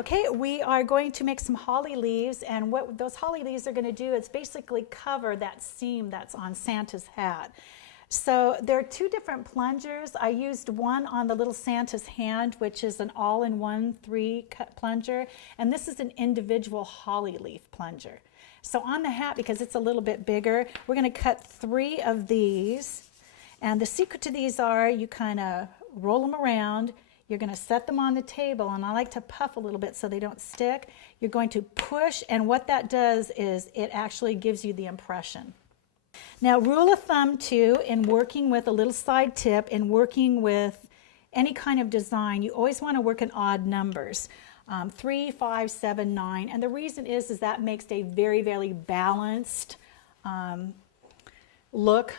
Okay, we are going to make some holly leaves, and what those holly leaves are going to do is basically cover that seam that's on Santa's hat. So there are two different plungers. I used one on the little Santa's hand, which is an all-in-one 3-cut plunger, and this is an individual holly leaf plunger. So on the hat, because it's a little bit bigger, we're going to cut 3 of these, and the secret to these are you kind of roll them around. You're going to set them on the table, and I like to puff a little bit so they don't stick. You're going to push, and what that does is it actually gives you the impression. Now, rule of thumb too, in working with a little side tip, in working with any kind of design, you always want to work in odd numbers. 3, 5, 7, 9, and the reason is that makes a very, very balanced look.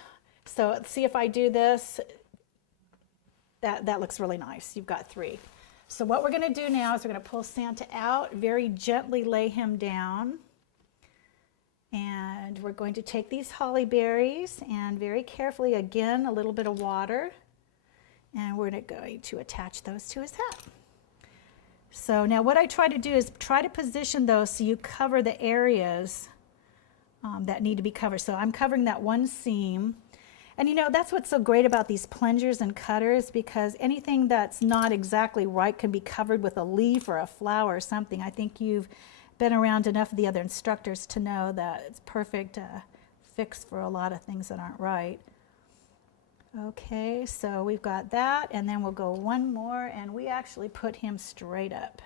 So see if I do this. That looks really nice. You've got 3. So what we're going to do now is we're going to pull Santa out, very gently lay him down. And we're going to take these holly berries and very carefully, again, a little bit of water. And we're going to attach those to his hat. So now what I try to do is try to position those so you cover the areas that need to be covered. So I'm covering that one seam. And you know, that's what's so great about these plungers and cutters, because anything that's not exactly right can be covered with a leaf or a flower or something. I think you've been around enough of the other instructors to know that it's perfect fix for a lot of things that aren't right. Okay, so we've got that, and then we'll go one more, and we actually put him straight up.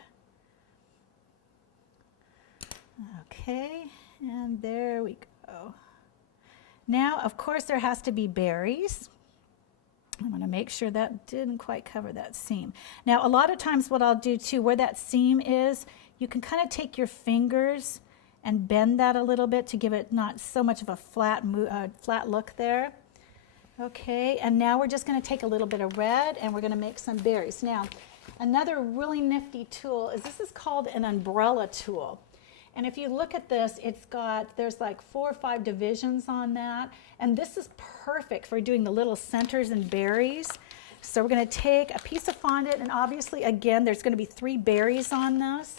Okay, and there we go. Now, of course, there has to be berries. I'm going to make sure that didn't quite cover that seam. Now, a lot of times what I'll do too, where that seam is, you can kind of take your fingers and bend that a little bit to give it not so much of a flat look there. Okay, and now we're just going to take a little bit of red and we're going to make some berries. Now, another really nifty tool is this is called an umbrella tool. And if you look at this, there's like 4 or 5 divisions on that. And this is perfect for doing the little centers and berries. So we're going to take a piece of fondant, and obviously, again, there's going to be 3 berries on this.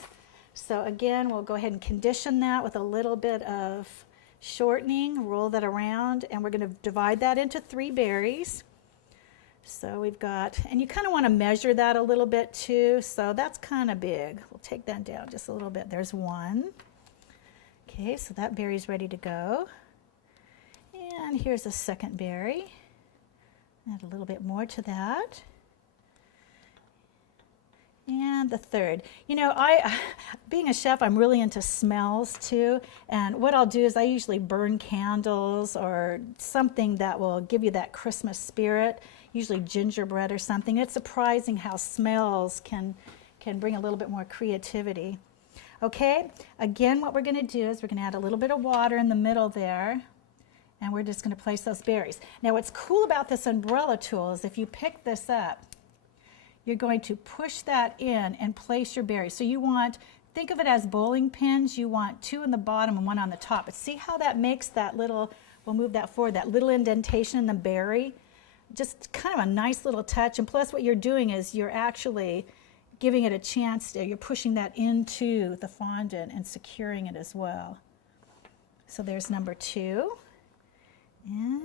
So again, we'll go ahead and condition that with a little bit of shortening, roll that around, and we're going to divide that into 3 berries. So we've got, and you kind of want to measure that a little bit too, so that's kind of big. We'll take that down just a little bit. There's 1. Okay, so that berry's ready to go. And here's a second berry. Add a little bit more to that. And the third. You know, being a chef, I'm really into smells too. And what I'll do is I usually burn candles or something that will give you that Christmas spirit, usually gingerbread or something. It's surprising how smells can bring a little bit more creativity. Okay, again, what we're going to do is we're going to add a little bit of water in the middle there. And we're just going to place those berries. Now, what's cool about this umbrella tool is if you pick this up, you're going to push that in and place your berries. So you want, think of it as bowling pins. You want 2 in the bottom and 1 on the top. But see how that makes that little, we'll move that forward, that little indentation in the berry? Just kind of a nice little touch. And plus what you're doing is you're actually giving it a chance, you're pushing that into the fondant and securing it as well. So there's number 2. And